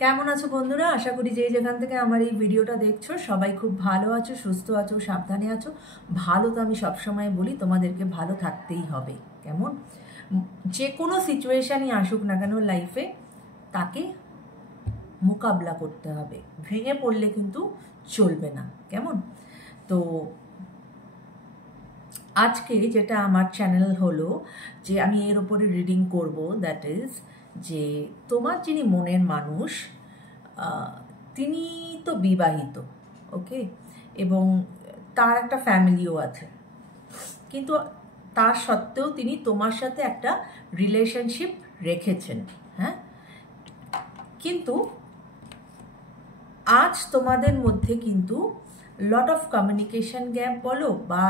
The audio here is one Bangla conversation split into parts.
কেমন আছো বন্ধুরা? আশা করি যে যেখান থেকে আমার এই ভিডিওটা দেখছো সবাই খুব ভালো আছো, সুস্থ আছো, সাবধানে আছো। ভালো তো আমি সবসময় বলি তোমাদেরকে ভালো থাকতেই হবে। কেমন যে কোনো সিচুয়েশানই আসুক না কেন লাইফে, তাকে মোকাবিলা করতে হবে। ভেঙে পড়লে কিন্তু চলবে না। কেমন? তো আজকে যেটা আমার চ্যানেল হলো যে আমি এর ওপরে রিডিং করব, দ্যাট ইজ যে তোমার যিনি মনের মানুষ তিনি তো বিবাহিত, ওকে, এবং তার একটা ফ্যামিলিও আছে, কিন্তু তার সত্ত্বেও তিনি তোমার সাথে একটা রিলেশনশিপ রেখেছেন। হ্যাঁ, কিন্তু আজ তোমাদের মধ্যে কিন্তু লট অফ কমিউনিকেশন গ্যাপ বলো বা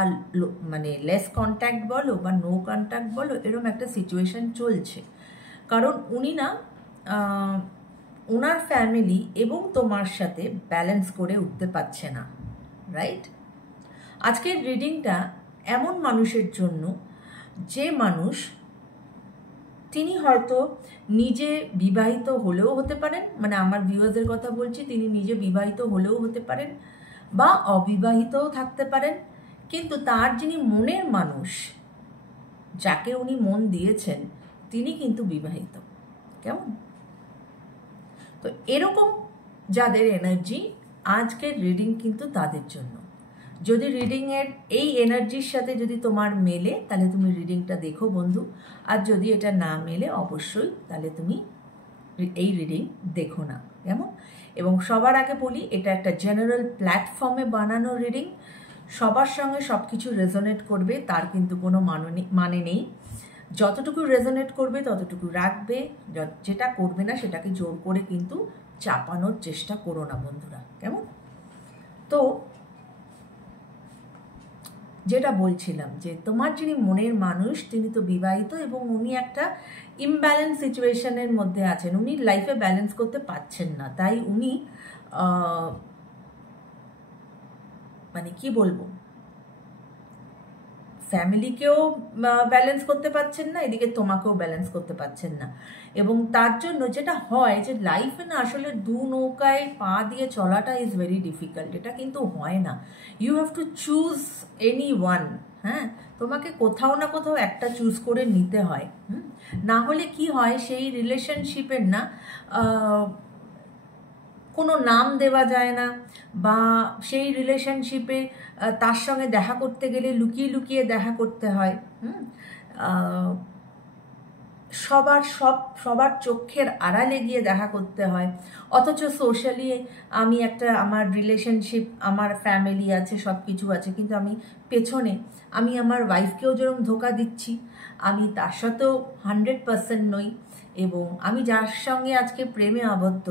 মানে লেস কন্ট্যাক্ট বলো বা নো কন্ট্যাক্ট বলো, এরকম একটা সিচুয়েশন চলছে। কারণ উনি না ওনার ফ্যামিলি এবং তোমার সাথে ব্যালেন্স করে উঠতে পারছে না, রাইট? আজকের রিডিংটা এমন মানুষের জন্য যে মানুষ তিনি হয়তো নিজে বিবাহিত হলেও হতে পারেন, মানে আমার ভিউয়ার্সদের কথা বলছি, তিনি নিজে বিবাহিত হলেও হতে পারেন বা অবিবাহিতও থাকতে পারেন, কিন্তু তার যিনি মনের মানুষ, যাকে উনি মন দিয়েছেন, তিনি কিন্তু বিবাহিত। কেমন? তো এরকম যাদের এনার্জি, আজকের রিডিং কিন্তু তাদের জন্য। যদি রিডিংয়ের এই এনার্জির সাথে যদি তোমার মেলে, তাহলে তুমি রিডিংটা দেখো বন্ধু। আর যদি এটা না মেলে, অবশ্যই তাহলে তুমি এই রিডিং দেখো না। কেমন? এবং সবার আগে বলি, এটা একটা জেনারেল প্ল্যাটফর্মে বানানো রিডিং। সবার সঙ্গে সব কিছু রেজোনেট করবে তার কিন্তু কোনো মানে নেই। যতটুকু রেজোনেট করবে ততটুকু রাখবে, যেটা করবে না সেটাকে জোর করে কিন্তু চাপানোর চেষ্টা করো না বন্ধুরা। কেমন? তো যেটা বলছিলাম যে তোমার যিনি মনের মানুষ, তিনি তো বিবাহিত এবং উনি একটা ইমব্যালেন্স সিচুয়েশনের মধ্যে আছেন। উনি লাইফে ব্যালেন্স করতে পারছেন না, তাই উনি মানে কি বলবো, ফ্যামিলিকেও ব্যালেন্স করতে পারছেন না, এদিকে তোমাকেও ব্যালেন্স করতে পারছেন না। এবং তার জন্য যেটা হয় যে লাইফে না আসলে দু নৌকায় পা দিয়ে চলাটা ইজ ভেরি ডিফিকাল্ট। এটা কিন্তু হয় না। You have to choose any one. হ্যাঁ, তোমাকে কোথাও না কোথাও একটা চুজ করে নিতে হয়। না হলে কি হয়, সেই রিলেশনশিপের না কোনো নাম দেওয়া যায় না, বা সেই রিলেশনশিপে তার সঙ্গে দেখা করতে গেলে লুকিয়ে লুকিয়ে দেখা করতে হয়। সবার চোখের আড়ালে গিয়ে দেখা করতে হয়। অথচ সোশ্যালি আমি আমার রিলেশনশিপ, আমার ফ্যামিলি আছে, সব কিছু আছে, কিন্তু আমি পেছনে আমি আমার ওয়াইফকেও যেরকম ধোকা দিচ্ছি, আমি তার সাথেও 100% নই। এবং আমি যার সঙ্গে আজকে প্রেমে আবদ্ধ,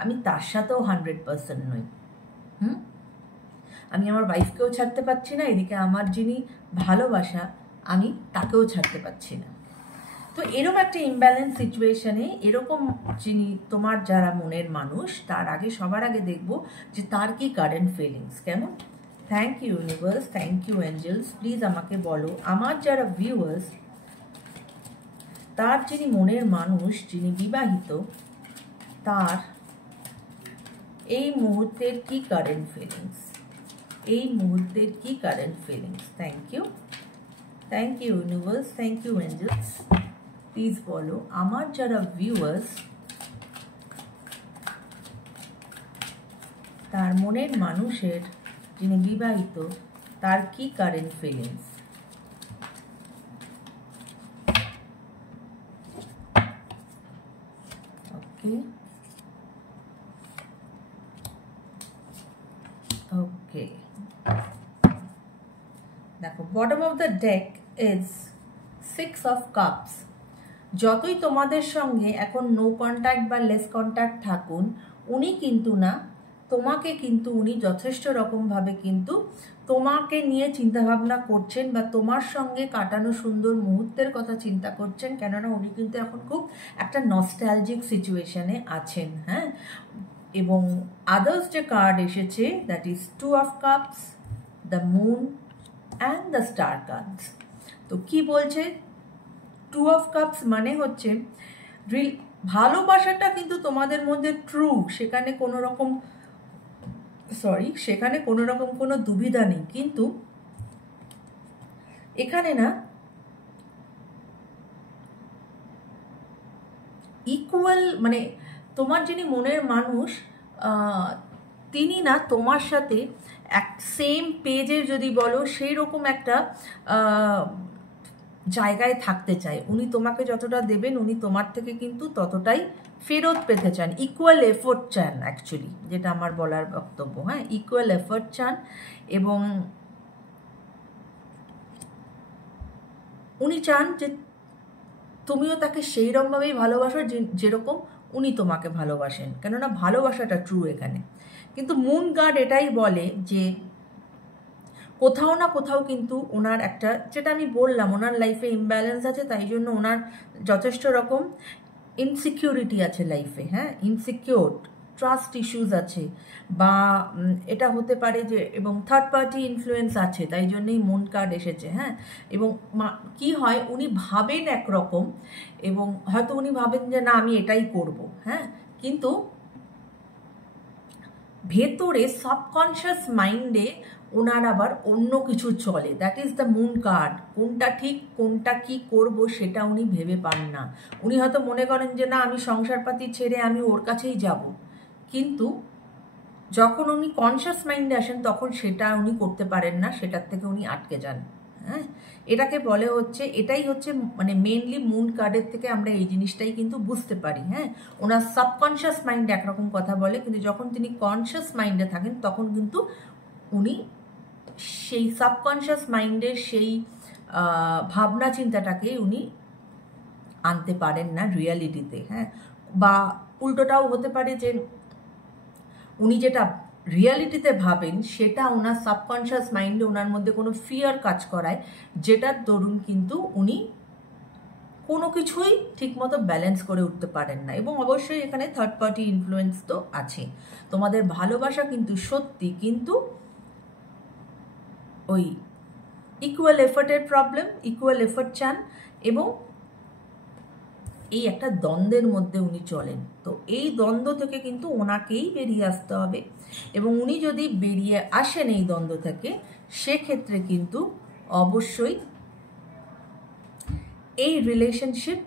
আমি তার সাথেও 100% নই। আমি আমার ওয়াইফকেও ছাড়তে পারছি না, এদিকে আমার যিনি ভালোবাসা, আমি তাকেও ছাড়তে পারছি না। তো এরকম একটা ইমব্যালেন্স সিচুয়েশনে এরকম যিনি তোমার যারা মনের মানুষ, তার আগে সবার আগে দেখব যে তার কি কারেন্ট ফিলিংস। কেমন? Thank you universe, thank you angels. Please আমাকে বলো, আমার যারা ভিউয়ার্স, তার যিনি মনের মানুষ, যিনি বিবাহিত, তার এই মুহূর্তের কি কারেন্ট ফিলিংস, এই মুহূর্তের কি current feelings. Thank you universe, thank you angels. Please বলো, আমার যারা ভিউয়ার্স, তার মনের মানুষের যিনি বিবাহিত, তার কি কারেন্ট ফিলিংস। ওকে ওকে, দেখো, bottom of the deck is 6 of cups. যতই তোমাদের সঙ্গে এখন নো কন্ট্যাক্ট বা লেস কন্ট্যাক্ট থাকুন, উনি কিন্তু না, তোমাকে কিন্তু উনি যথেষ্ট রকমভাবে কিন্তু তোমাকে নিয়ে চিন্তাভাবনা করছেন, বা তোমার সঙ্গে কাটানো সুন্দর মুহূর্তের কথা চিন্তা করছেন। কেননা উনি কিন্তু এখন খুব একটা নস্টালজিক সিচুয়েশনে আছেন। হ্যাঁ, এবং আদার্স যে কার্ড এসেছে, that is 2 of cups, the moon and the star cards. তো কি বলছে? 2 অফ কাপস মানে হচ্ছে ভালোবাসাটা কিন্তু তোমাদের মধ্যে ট্রু, সেখানে কোনো রকম কোনো দুবিধা নেই, কিন্তু এখানে না ইকুয়াল, মানে তোমার যিনি মনের মানুষ তিনি না তোমার সাথে এক সেম পেজে যদি বলো সেই রকম একটা জায়গায় থাকতে চায়। উনি তোমাকে যতটা দেবেন উনি তোমার থেকে কিন্তু ততটাই ফেরত পেতে চান, ইকুয়াল এফোর্ট চান অ্যাকচুয়ালি, যেটা আমার বলার বক্তব্য। হ্যাঁ, ইকুয়াল এফোর্ট চান এবং উনি চান যে তুমিও তাকে সেই রকমভাবেই ভালোবাসো যেরকম উনি তোমাকে ভালোবাসেন, কেননা ভালোবাসাটা ট্রু এখানে। কিন্তু মুন গার্ড এটাই বলে যে কোথাও না কোথাও কিন্তু ওনার একটা, যেটা আমি বললাম, ওনার লাইফে ইমব্যালেন্স আছে, তাই জন্য ওনার যথেষ্ট রকম ইনসিকিউরিটি আছে লাইফে। হ্যাঁ, ইনসিকিউর, ট্রাস্ট ইস্যুস আছে, বা এটা হতে পারে যে, এবং থার্ড পার্টি ইনফ্লুয়েন্স আছে, তাই জন্যই মুন কার্ড এসেছে। হ্যাঁ, এবং কি হয়, উনি ভাবেন একরকম, এবং হয়তো উনি ভাবেন যে না আমি এটাই করব। হ্যাঁ, কিন্তু ভেতরে সাবকনশিয়াস মাইন্ডে ওনার আবার অন্য কিছু চলে। That is the moon card. কোনটা ঠিক কোনটা কি করব সেটা উনি ভেবে পান না। উনি হয়তো মনে করেন যে না আমি সংসারপাতি ছেড়ে আমি ওর কাছেই যাব, কিন্তু যখন উনি কনশিয়াস মাইন্ডে আসেন তখন সেটা উনি করতে পারেন না, সেটার থেকে উনি আটকে যান। হ্যাঁ, এটাকে বলে হচ্ছে, এটাই হচ্ছে মানে মেনলি মুন কার্ডের থেকে আমরা এই জিনিসটাই কিন্তু বুঝতে পারি। হ্যাঁ, ওনার সাবকনশিয়াস মাইন্ড একরকম কথা বলে, কিন্তু যখন তিনি কনশিয়াস মাইন্ডে থাকেন তখন কিন্তু উনি সেই সাবকনশিয়াস মাইন্ডের সেই ভাবনা চিন্তাটাকে উনি আনতে পারেন না রিয়ালিটিতে। হ্যাঁ, বা উল্টোটাও হতে পারে যে উনি যেটা রিয়ালিটিতে ভাবেন সেটা ওনার সাবকনশিয়াস মাইন্ডে ওনার মধ্যে কোনো ফিয়ার কাজ করায়, যেটার দরুন কিন্তু উনি কোনো কিছুই ঠিকমতো ব্যালেন্স করে উঠতে পারেন না। এবং অবশ্যই এখানে থার্ড পার্টি ইনফ্লুয়েন্স তো আছে। তোমাদের ভালোবাসা কিন্তু সত্যি, কিন্তু ওই ইকুয়াল এফোর্টের প্রবলেম, ইকুয়াল এফোর্ট চান, এবং এই একটা দ্বন্দ্বের মধ্যে উনি চলেন। তো এই দ্বন্দ্ব থেকে কিন্তু ওনাকেই বেরিয়ে আসতে হবে, এবং উনি যদি বেরিয়ে আসেন এই দ্বন্দ্ব থেকে, সেক্ষেত্রে কিন্তু অবশ্যই এই রিলেশনশিপ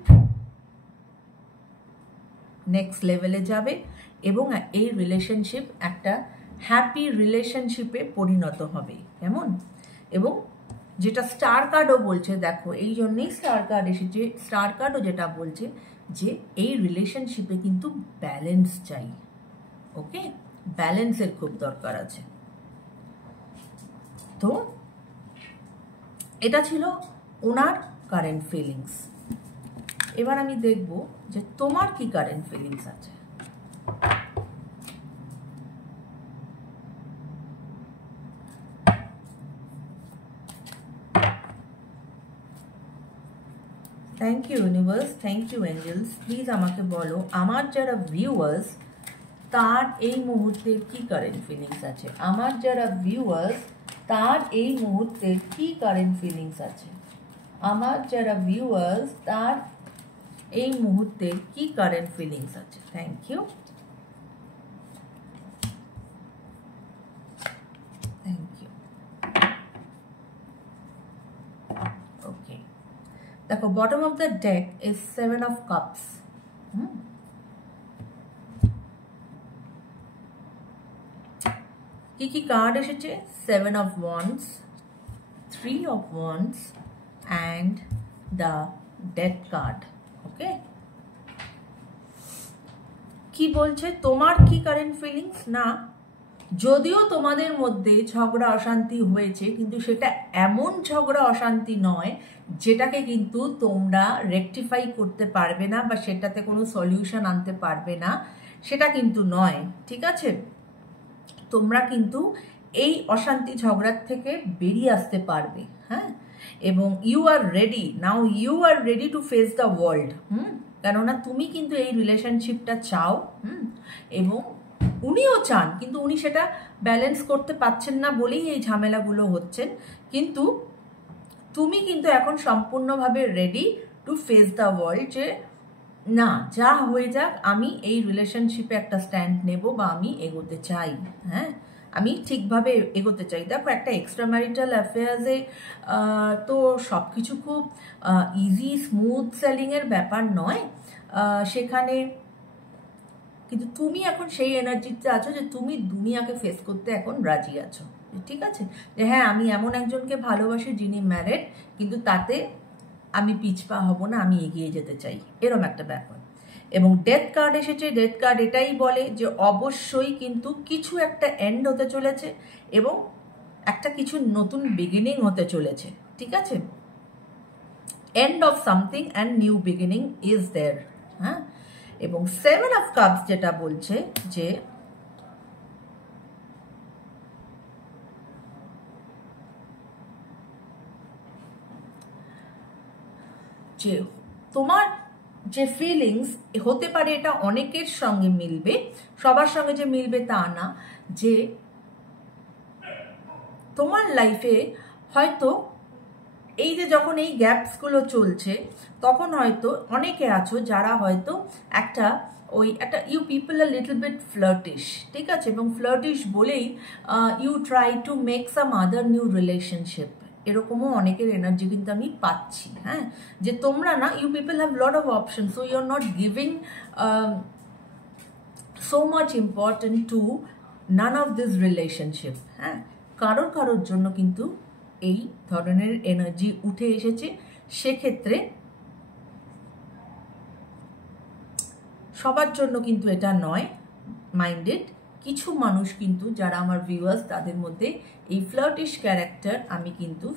নেক্সট লেভেলে যাবে, এবং এই রিলেশনশিপ একটা হ্যাপি রিলেশনশিপে পরিণত হবে। কেমন? এবং যেটা স্টার কার্ডও বলছে, দেখো এই জন্যেই স্টার কার্ড এসেছে, স্টার কার্ডও যেটা বলছে যে এই রিলেশনশিপে কিন্তু ব্যালেন্স চাই। ওকে, ব্যালেন্সের খুব দরকার আছে। তো এটা ছিল ওনার কারেন্ট ফিলিংস। এবার আমি দেখব যে তোমার কি কারেন্ট ফিলিংস আছে। Thank you universe, thank you angels. Please আমাকে বলো আমার যারা ভিউয়ার্স তার এই মুহূর্তের কি কারেন্ট ফিলিংস আছে। আমার যারা ভিউয়ার্স তার এই মুহূর্তের কি কারেন্ট ফিলিংস আছে। আমার যারা ভিউয়ার্স তার এই মুহূর্তের কি কারেন্ট ফিলিংস আছে। Thank you, thank you. Okay, দেখো bottom of the deck is 7 of cups। কি কি কার্ড এসেছে? 7 of wands, 3 of wands and the death card। ওকে, কি বলছে তোমার কি কারেন্ট ফিলিংস? না, যদিও তোমাদের মধ্যে ঝগড়া অশান্তি হয়েছে, কিন্তু সেটা এমন ঝগড়া অশান্তি নয় যেটাকে কিন্তু তোমরা রেকটিফাই করতে পারবে না, বা সেটাতে কোনো সলিউশন আনতে পারবে না, সেটা কিন্তু নয়। ঠিক আছে, তোমরা কিন্তু এই অশান্তি ঝগড়ার থেকে বেরিয়ে আসতে পারবে। হ্যাঁ, এবং you are ready now, you are ready to face the world. কেননা তুমি কিন্তু এই রিলেশনশিপটা চাও, এবং উনিও চান, কিন্তু উনি সেটা ব্যালেন্স করতে পারছেন না বলেই এই ঝামেলাগুলো হচ্ছেন। কিন্তু তুমি কিন্তু এখন সম্পূর্ণভাবে ready to face the world, যে না, যা হয়ে যাক আমি এই রিলেশনশিপে একটা স্ট্যান্ড নেব বা আমি এগোতে চাই। হ্যাঁ, আমি ঠিকভাবে এগোতে চাই। দেখো, একটা এক্সট্রা ম্যারিটাল অ্যাফেয়ার্সে তো সব কিছু খুব ইজি স্মুথ সেলিংয়ের ব্যাপার নয়। সেখানে কিন্তু তুমি এখন সেই এনার্জিতে আছো যে তুমি দুনিয়াকে ফেস করতে এখন রাজি আছো। ঠিক আছে, যে হ্যাঁ আমি এমন একজনকে ভালোবাসি যিনি ম্যারেড, কিন্তু তাতে আমি পিছপা হব না, আমি এগিয়ে যেতে চাই, এরম একটা ব্যাপার। এবং ডেথ কার্ড এসেছে, ডেথ কার্ড এটাই বলে যে অবশ্যই কিন্তু কিছু একটা এন্ড হতে চলেছে এবং একটা কিছু নতুন বিগিনিং হতে চলেছে। ঠিক আছে, end of something and new beginning is there. হ্যাঁ, এবং 7 অফ কাপস যেটা বলছে যে তোমার যে ফিলিংস হতে পারে এটা অনেকের সঙ্গে মিলবে, সবার সঙ্গে যে মিলবে তা না, যে তোমার লাইফে হয়তো এই যে যখন এই গ্যাপসগুলো চলছে তখন হয়তো অনেকে আছো যারা হয়তো একটা you people a little bit flirtish. ঠিক আছে, এবং ফ্লার্টিশ বলেই you try to make some other new relationship, এরকমও অনেকের এনার্জি কিন্তু আমি পাচ্ছি। হ্যাঁ, যে তোমরা না, you people have lot of option, so you are not giving so much important to none of this relationship. হ্যাঁ, কারোর জন্য কিন্তু এই ধরনের এনার্জি উঠে এসেছে। সেক্ষেত্রে সবার জন্য কিন্তু এটা নয়, মাইন্ডেড কিছু মানুষ কিন্তু যারা আমার ভিউয়ার্স, তাদের মধ্যে এই ফ্লার্টিশ ক্যারেক্টার আমি কিন্তু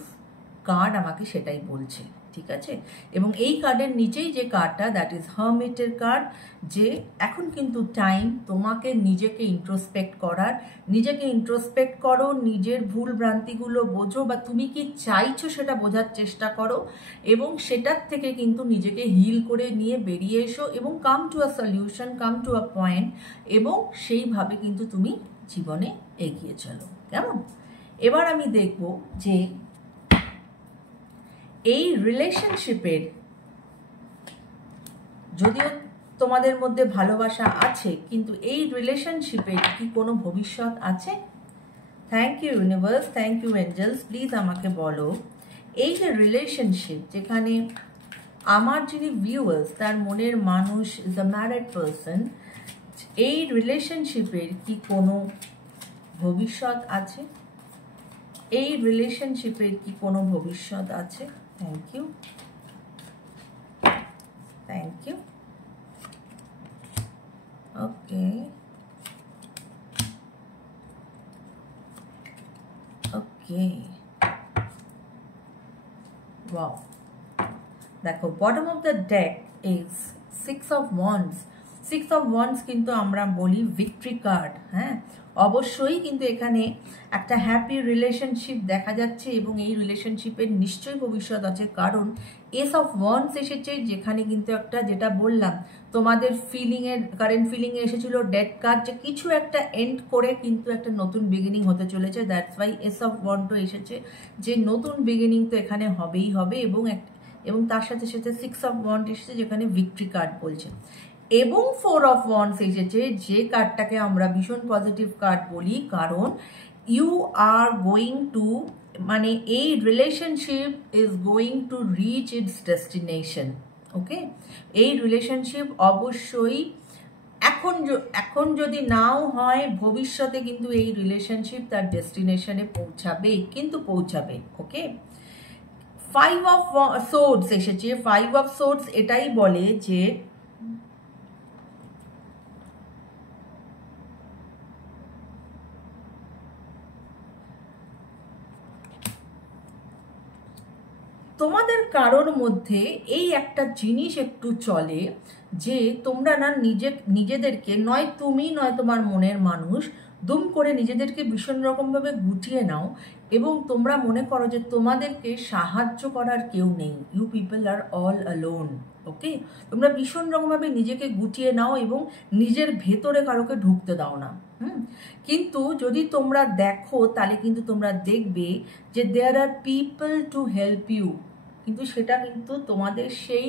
কার্ড আমাকে সেটাই বলছে। ঠিক আছে, এবং এই কার্ডের নিচেই যে কার্ডটা, দ্যাট ইজ হারমিটের কার্ড, যে এখন কিন্তু টাইম তোমাকে নিজেকে ইন্ট্রোস্পেক্ট করার। নিজেকে ইন্ট্রোস্পেক্ট করো, নিজের ভুল ভ্রান্তিগুলো বোঝো বা তুমি কি চাইছো সেটা বোঝার চেষ্টা করো, এবং সেটার থেকে কিন্তু নিজেকে হিল করে নিয়ে বেরিয়ে এসো এবং come to a solution, come to a point, এবং সেইভাবে কিন্তু তুমি জীবনে এগিয়ে চলো। কেমন? এবার আমি দেখব যে এই রিলেশনশিপের, যদিও তোমাদের মধ্যে ভালোবাসা আছে, কিন্তু এই রিলেশনশিপের কি কোনো ভবিষ্যৎ আছে? Thank you universe, thank you angels, please আমাকে বলো এই যে রিলেশনশিপ, যেখানে আমার যিনি ভিউয়ার্স তার মনের মানুষ ইজ আ ম্যারিড পারসন, এই রিলেশনশিপের কি কোনো ভবিষ্যৎ আছে? এই রিলেশনশিপের কি কোনো ভবিষ্যৎ আছে? Thank you, thank you. Okay, okay, wow. দেখো, bottom of the deck is 6 of wands. 6 of wands কিন্তু আমরা বলি ভিক্টরি কার্ড। হ্যাঁ, অবশ্যই কিন্তু এখানে একটা হ্যাপি রিলেশনশিপ দেখা যাচ্ছে এবং এই রিলেশনশিপের নিশ্চয়ই ভবিষ্যৎ আছে, কারণ এস অফ ওয়ান্ডস এসেছে, যেখানে কিন্তু একটা, যেটা বললাম তোমাদের ফিলিংয়ের, কারেন্ট ফিলিংয়ে এসেছিল ডেথ কার্ড, যে কিছু একটা এন্ড করে কিন্তু একটা নতুন বিগিনিং হতে চলেছে। দ্যাটস ওয়াই এস অফ ওয়ান্ডও এসেছে, যে নতুন বিগিনিং তো এখানে হবেই হবে, এবং তার সাথে সাথে 6 অফ ওয়ান্ড এসেছে, যেখানে ভিক্টরি কার্ড বলছে, এবং 4 অফ ওয়ান্ডস এসেছে, যে কার্ডটাকে আমরা ভীষণ পজিটিভ কার্ড বলি, কারণ ইউ আর গোয়িং টু, মানে এই relationship is going to reach its destination. Okay, এই রিলেশনশিপ অবশ্যই এখন যদি নাও হয়, ভবিষ্যতে কিন্তু এই রিলেশনশিপ তার ডেস্টিনেশনে পৌঁছাবে, কিন্তু পৌঁছাবে। ওকে, 5 অফ সোর্ডস এসেছে। 5 অফ সোর্ডস এটাই বলে যে তোমাদের কারোর মধ্যে এই একটা জিনিস একটু চলে, যে তোমরা না নিজেদেরকে, নয় তুমি নয় তোমার মনের মানুষ, দুম করে নিজেদেরকে ভীষণ রকমভাবে গুটিয়ে নাও এবং তোমরা মনে করো যে তোমাদেরকে সাহায্য করার কেউ নেই। You people are all alone. Okay, তোমরা ভীষণ রকমভাবে নিজেকে গুটিয়ে নাও এবং নিজের ভেতরে কারোকে ঢুকতে দাও না। কিন্তু যদি তোমরা দেখো, তাহলে কিন্তু তোমরা দেখবে যে দেয়ার আর পিপল টু হেল্প ইউ, কিন্তু সেটা কিন্তু তোমাদের সেই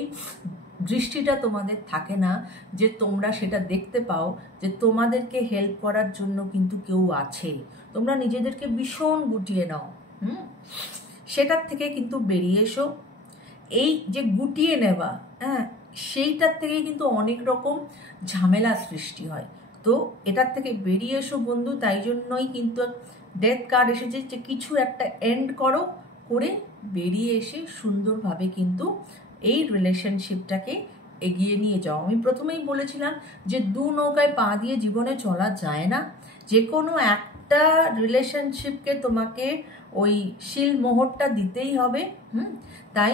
দৃষ্টিটা তোমাদের থাকে না, যে তোমরা সেটা দেখতে পাও যে তোমাদেরকে হেল্প করার জন্য কিন্তু কেউ আছে। তোমরা নিজেদেরকে ভীষণ গুটিয়ে নাও, সেটার থেকে কিন্তু বেরিয়ে এসো। এই যে গুটিয়ে নেওয়া, হ্যাঁ, সেইটার থেকে কিন্তু অনেক রকম ঝামেলা সৃষ্টি হয়। তো এটার থেকে বেরিয়ে এসো বন্ধু। তাই জন্যই কিন্তু ডেথ কার্ড এসেছে, যে কিছু একটা এন্ড করো, করে বেরিয়ে এসে সুন্দরভাবে কিন্তু এই রিলেশনশিপটাকে এগিয়ে নিয়ে যাও। আমি প্রথমেই বলেছিলাম যে দু নৌকায় পা দিয়ে জীবনে চলা যায় না। যে কোনো একটা রিলেশনশিপকে তোমাকে ওই শিলমোহরটা দিতেই হবে। তাই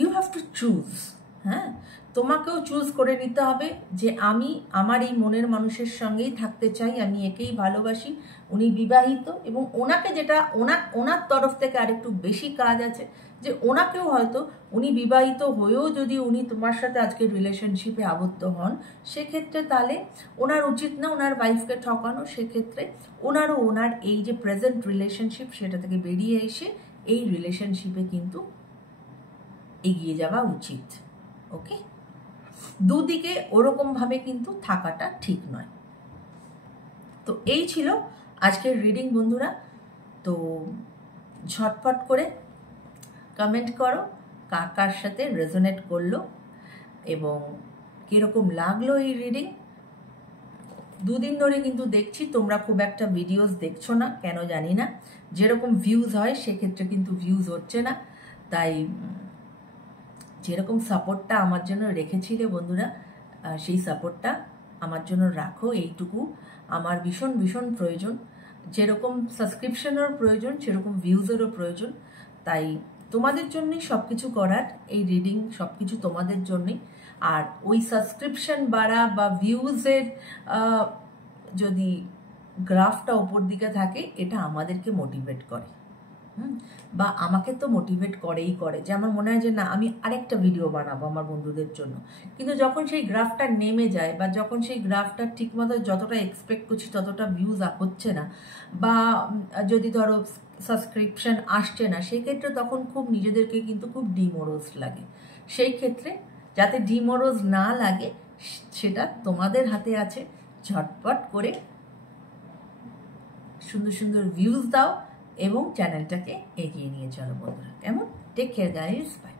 ইউ হ্যাভ টু চুজ। হ্যাঁ, তোমাকেও চুজ করে নিতে হবে যে আমি আমার এই মনের মানুষের সঙ্গেই থাকতে চাই, আমি একেই ভালোবাসি, উনি বিবাহিত, এবং ওনাকে যেটা ওনার তরফ থেকে আরেকটু বেশি কাজ আছে, যে ওনাকেও হয়তো উনি বিবাহিত হয়েও যদি উনি তোমার সাথে আজকে রিলেশনশিপে আবদ্ধ হন, সেক্ষেত্রে তাহলে ওনার উচিত না ওনার ওয়াইফকে ঠকানো। সেক্ষেত্রে ওনারও ওনার এই যে প্রেজেন্ট রিলেশনশিপ সেটা থেকে বেরিয়ে এসে এই রিলেশনশিপে কিন্তু এগিয়ে যাওয়া উচিত। ওকে, দুদিকে ওরকমভাবে কিন্তু থাকাটা ঠিক নয়। তো এই ছিল আজকের রিডিং বন্ধুরা। তো ঝটপট করে কমেন্ট করো কার কার সাথে রেজোনেট করলো এবং কীরকম লাগলো এই রিডিং। দুদিন ধরে কিন্তু দেখছি তোমরা খুব একটা ভিডিওস দেখছো না, কেন জানি না। যেরকম ভিউজ হয় সেক্ষেত্রে কিন্তু ভিউজ হচ্ছে না। তাই যেরকম সাপোর্টটা আমার জন্য রেখেছিলে বন্ধুরা, সেই সাপোর্টটা আমার জন্য রাখো। এইটুকু আমার ভীষণ ভীষণ প্রয়োজন। যেরকম সাবস্ক্রিপশনেরও প্রয়োজন, সেরকম ভিউজেরও প্রয়োজন। তাই তোমাদের জন্যই সব কিছু করার, এই রিডিং সব কিছু তোমাদের জন্যই। আর ওই সাবস্ক্রিপশন বাড়া বা ভিউজের যদি গ্রাফটা ওপর দিকে থাকে, এটা আমাদেরকে মোটিভেট করে, বা আমাকে তো মোটিভেট করেই করে, যে আমার মনে হয় যে না আমি আরেকটা ভিডিও বানাবো আমার বন্ধুদের জন্য। কিন্তু যখন সেই গ্রাফটা নেমে যায়, বা যখন সেই গ্রাফটা ঠিকমতো যতটা এক্সপেক্ট করছি ততটা ভিউজ হচ্ছে না, বা যদি ধরো সাবস্ক্রিপশন আসছে না, সেক্ষেত্রে তখন খুব নিজেদেরকে কিন্তু খুব ডিমোরোজ লাগে। সেই ক্ষেত্রে যাতে ডিমোরোজ না লাগে সেটা তোমাদের হাতে আছে। ঝটপট করে সুন্দর সুন্দর ভিউজ দাও এবং চ্যানেলটাকে এগিয়ে নিয়ে চলো বন্ধুরা। কেমন? Take care guys, by.